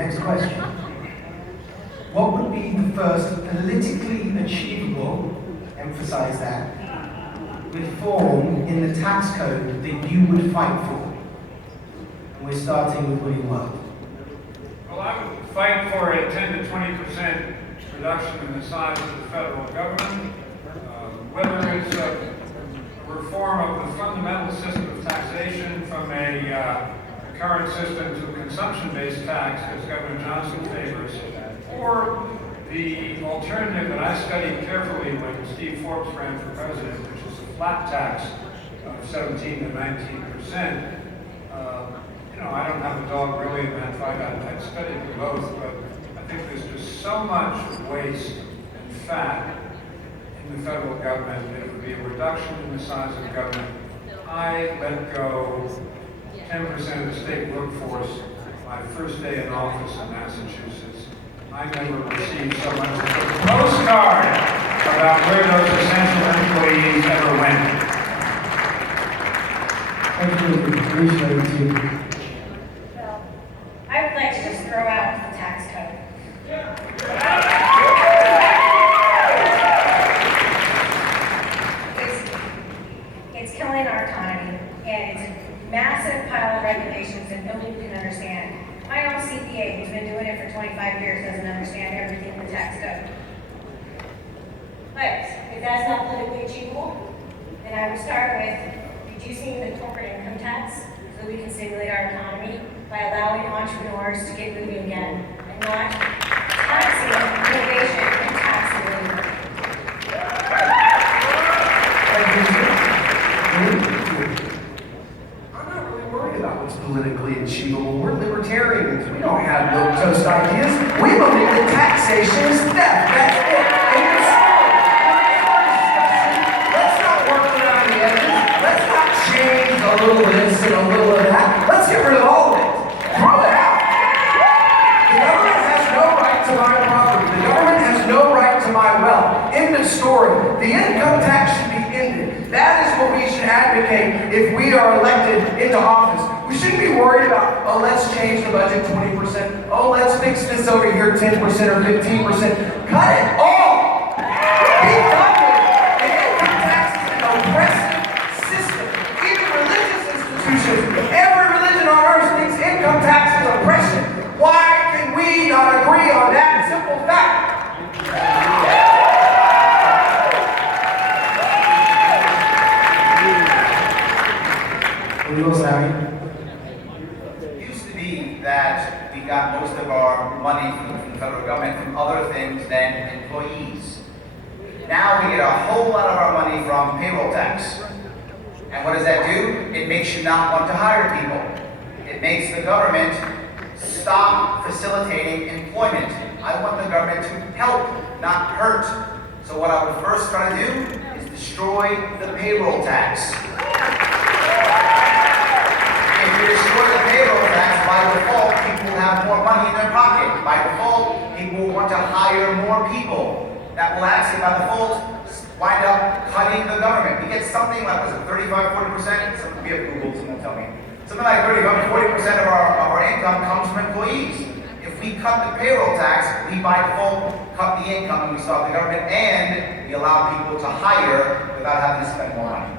Next question. What would be the first politically achievable, emphasize that, reform in the tax code that you would fight for? And we're starting with William Weld. Well, I would fight for a 10 to 20% reduction in the size of the federal government, whether it's a reform of the fundamental system of taxation from a current system to a consumption-based tax, as Governor Johnson favors, or the alternative that I studied carefully when Steve Forbes ran for president, which is a flat tax of 17 to 19%. I don't have a dog really in that fight. I've studied them both, but I think there's just so much waste and fat in the federal government that it would be a reduction in the size of the government. I let go 10% of the state workforce my first day in office in Massachusetts. I never received so much as a postcard about where those essential employees ever went. Thank you. Appreciate you. I would like to just throw out the tax code. It's killing our economy, and it's a massive pile of regulations that nobody can understand. My own CPA, who's been doing it for 25 years, doesn't understand everything in the tax code. But if that's not politically achievable, then I would start with reducing the corporate income tax so we can stimulate our economy by allowing entrepreneurs to get moving again and not taxing innovation and taxing labor. I'm not really worried about what's politically achievable. We're libertarians. We don't have milquetoast ideas. We believe that taxation is theft. That's it. Let's not work around the edges. Let's not change a little of this and a little of that. Let's get rid of all of it. Throw it out. The government has no right to my property. The government has no right to my wealth. End of story. The income tax should be ended. That is what we should advocate if we are elected into office. We shouldn't be worried about, oh, let's change the budget 20%. Oh, let's fix this over here 10% or 15%. Cut it all. Be done with it. The income tax is an oppressive system. Even religious institutions, every religion on earth thinks income tax is oppression. Why can we not agree on that simple fact? It used to be that we got most of our money from the federal government from other things than employees. Now we get a whole lot of our money from payroll tax. And what does that do? It makes you not want to hire people. It makes the government stop facilitating employment. I want the government to help, not hurt. So what I would first try to do is destroy the payroll tax. If you destroy the payroll tax, by default, people will have more money in their pocket. By default, people will want to hire more people. That will actually, by default, wind up cutting the government. We get something like, was it 35-40%? Some we have Googled, someone tell me. Something like 35-40% of our income comes from employees. If we cut the payroll tax, we by default cut the income and we stop the government, and we allow people to hire without having to spend more money.